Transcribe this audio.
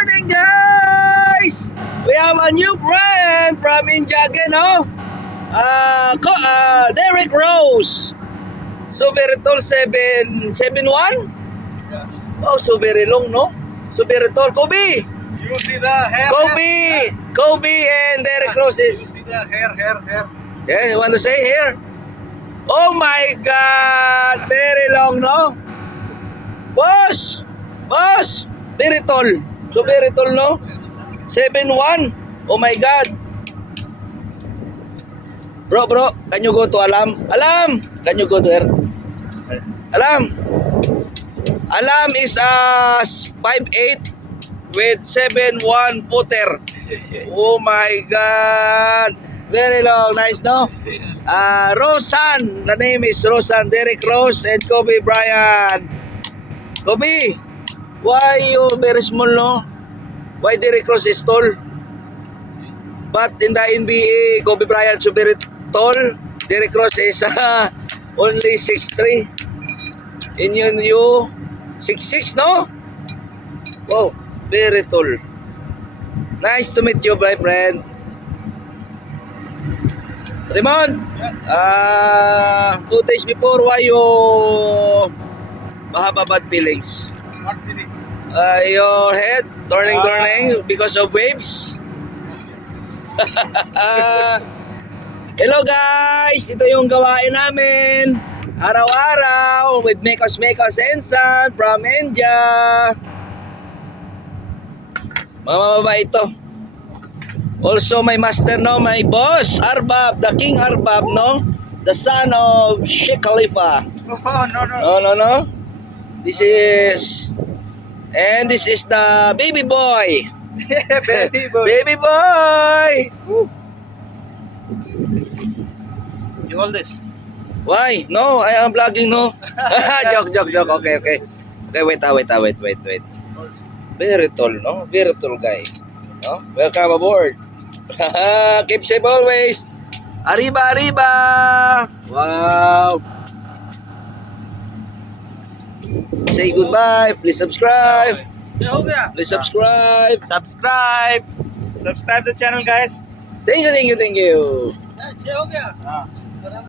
morning, guys! We have a new friend from India again, no? Derek Rose. So very tall, 7'1"? Oh, so very long, no? So very tall. Kobe! You see the hair? Kobe and Derek Rose You is... see the hair? Yeah, you want to say here? Oh my God! Very long, no? Boss! Very tall. So very tall, no? 7'1". Oh my God. Bro, can you go to Alam? Alam! Can you go to there? Alam! Alam is 5'8" with 7'1" footer. Oh my God. Very long. Nice, no? Rosan. The name is Rosan. Derek Rose and Kobe Bryant. Kobe, why you very small, no? Why Derek Rose is tall? But in the NBA, Kobe Bryant is very tall. Derek Rose is only 6'3". In you 6'6", no? Wow, very tall. Nice to meet you, my friend. Raymond, Yes. 2 days before, why you have a bad feelings? What feeling? Your head turning because of waves. Hello guys, ito yung gawain namin araw-araw with Mekos and Son from India. Mga mababait ito. Also my master, no, my boss Arbab, the King Arbab, no, the son of Sheikh Khalifa. Oh, no. No. This is the baby boy. Baby boy. Baby boy. You hold this. Why? No, I am vlogging, no. Joke. Okay. Okay, wait. Very tall, no? Very tall guy. No? Welcome aboard. Keep safe always. Arriba. Wow. Say goodbye. Please subscribe. ये हो गया? Please subscribe. Subscribe the channel, guys. Thank you. ये हो गया? हाँ.